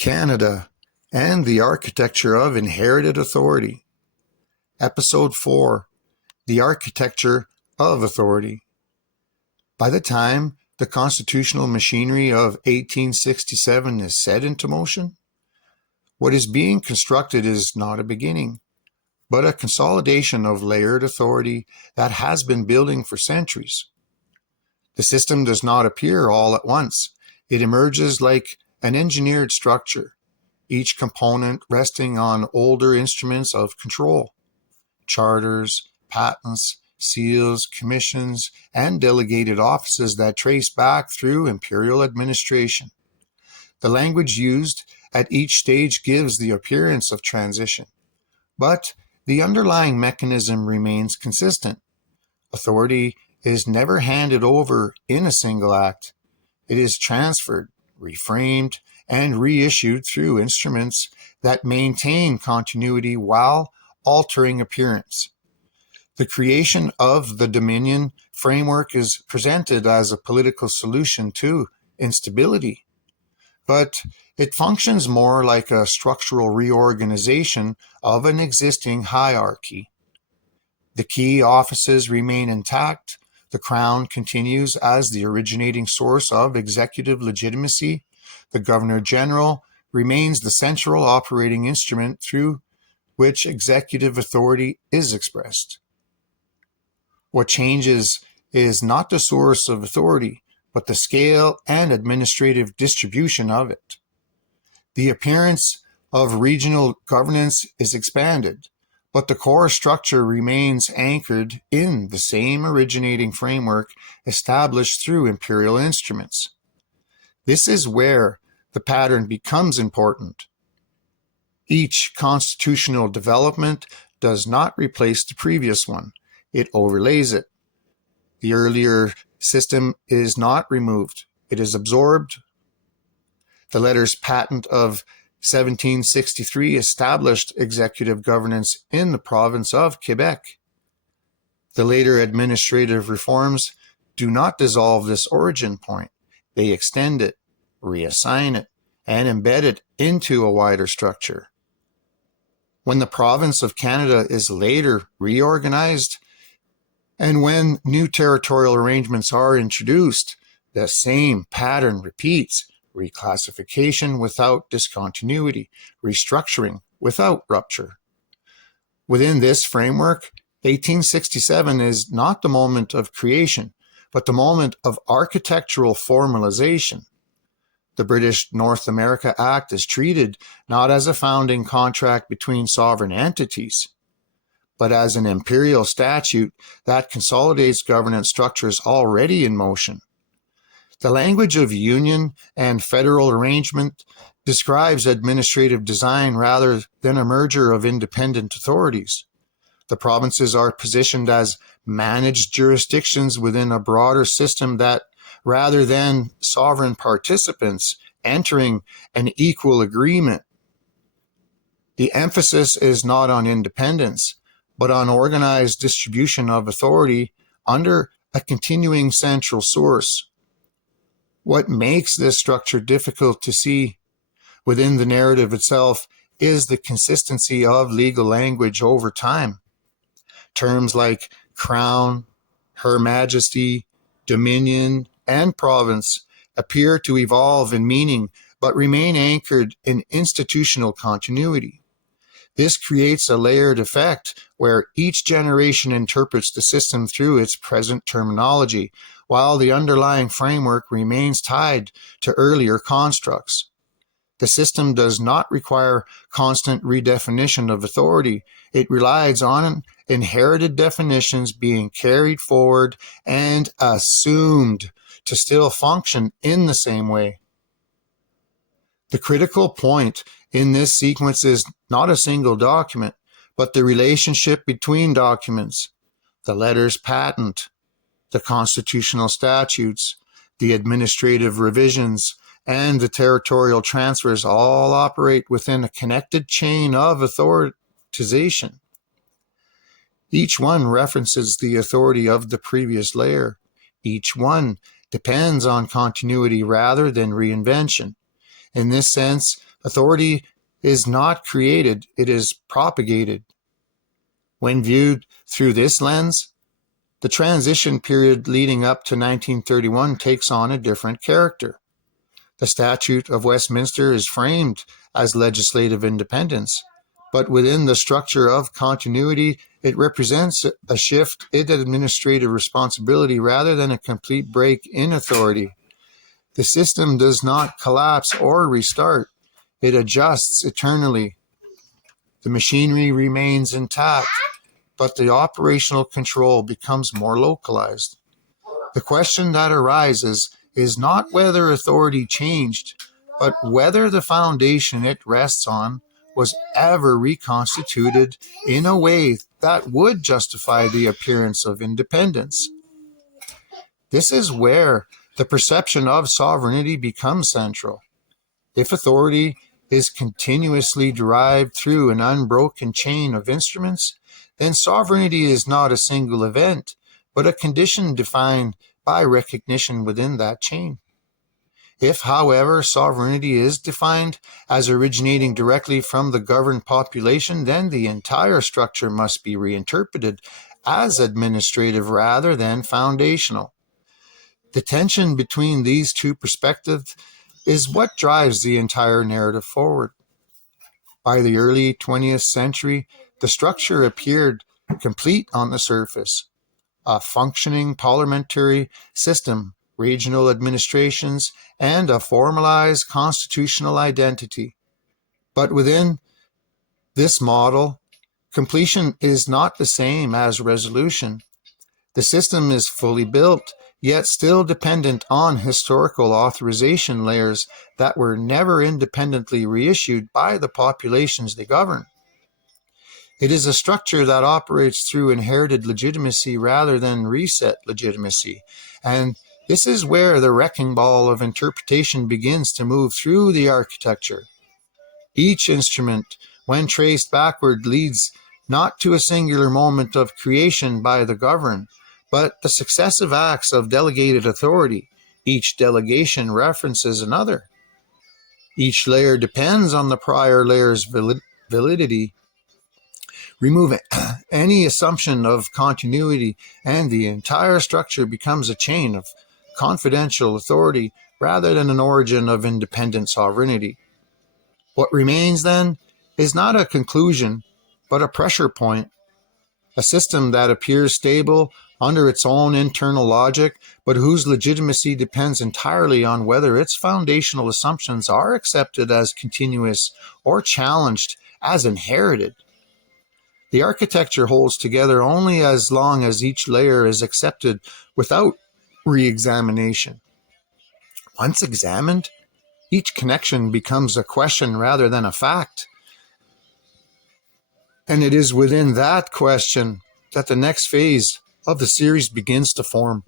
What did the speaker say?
Canada, and the architecture of inherited authority. Episode 4, The Architecture of Authority. By the time the constitutional machinery of 1867 is set into motion, what is being constructed is not a beginning, but a consolidation of layered authority that has been building for centuries. The system does not appear all at once. It emerges like an engineered structure, each component resting on older instruments of control: charters, patents, seals, commissions, and delegated offices that trace back through imperial administration. The language used at each stage gives the appearance of transition, but the underlying mechanism remains consistent. Authority is never handed over in a single act. It is transferred, reframed, and reissued through instruments that maintain continuity while altering appearance. The creation of the Dominion framework is presented as a political solution to instability, but it functions more like a structural reorganization of an existing hierarchy. The key offices remain intact. The Crown continues as the originating source of executive legitimacy. The Governor-General remains the central operating instrument through which executive authority is expressed. What changes is not the source of authority, but the scale and administrative distribution of it. The appearance of regional governance is expanded, but the core structure remains anchored in the same originating framework established through imperial instruments. This is where the pattern becomes important. Each constitutional development does not replace the previous one. It overlays it. The earlier system is not removed. It is absorbed. The letters patent of 1763 established executive governance in the province of Quebec. The later administrative reforms do not dissolve this origin point. They extend it, reassign it, and embed it into a wider structure. When the province of Canada is later reorganized, and when new territorial arrangements are introduced, the same pattern repeats: reclassification without discontinuity, restructuring without rupture. Within this framework, 1867 is not the moment of creation, but the moment of architectural formalization. The British North America Act is treated not as a founding contract between sovereign entities, but as an imperial statute that consolidates governance structures already in motion. The language of union and federal arrangement describes administrative design rather than a merger of independent authorities. The provinces are positioned as managed jurisdictions within a broader system that, rather than sovereign participants entering an equal agreement. The emphasis is not on independence, but on organized distribution of authority under a continuing central source. What makes this structure difficult to see within the narrative itself is the consistency of legal language over time. Terms like Crown, Her Majesty, Dominion, and Province appear to evolve in meaning, but remain anchored in institutional continuity. This creates a layered effect where each generation interprets the system through its present terminology, while the underlying framework remains tied to earlier constructs. The system does not require constant redefinition of authority. It relies on inherited definitions being carried forward and assumed to still function in the same way. The critical point in this sequence is not a single document, but the relationship between documents: the letters patent, the constitutional statutes, the administrative revisions, and the territorial transfers all operate within a connected chain of authorization. Each one references the authority of the previous layer. Each one depends on continuity rather than reinvention. In this sense, Authority is not created, it is propagated. When viewed through this lens, the transition period leading up to 1931 takes on a different character. The Statute of Westminster is framed as legislative independence, but within the structure of continuity, it represents a shift in administrative responsibility rather than a complete break in authority. The system does not collapse or restart. It adjusts eternally. The machinery remains intact, but the operational control becomes more localized. The question that arises is not whether authority changed, but whether the foundation it rests on was ever reconstituted in a way that would justify the appearance of independence. This is where the perception of sovereignty becomes central. If authority is continuously derived through an unbroken chain of instruments, then sovereignty is not a single event, but a condition defined by recognition within that chain. If, however, sovereignty is defined as originating directly from the governed population, then the entire structure must be reinterpreted as administrative rather than foundational. The tension between these two perspectives is what drives the entire narrative forward. By the early 20th century, the structure appeared complete on the surface. A functioning parliamentary system, regional administrations, and a formalized constitutional identity. But within this model, completion is not the same as resolution. The system is fully built, yet still dependent on historical authorization layers that were never independently reissued by the populations they govern. It is a structure that operates through inherited legitimacy rather than reset legitimacy, and this is where the wrecking ball of interpretation begins to move through the architecture. Each instrument, when traced backward, leads not to a singular moment of creation by the governed, but the successive acts of delegated authority. Each delegation references another. Each layer depends on the prior layer's validity. Remove any assumption of continuity, and the entire structure becomes a chain of confidential authority rather than an origin of independent sovereignty. What remains, then, is not a conclusion, but a pressure point, a system that appears stable under its own internal logic, but whose legitimacy depends entirely on whether its foundational assumptions are accepted as continuous or challenged as inherited. The architecture holds together only as long as each layer is accepted without re-examination. Once examined, each connection becomes a question rather than a fact. And it is within that question that the next phase of the series begins to form.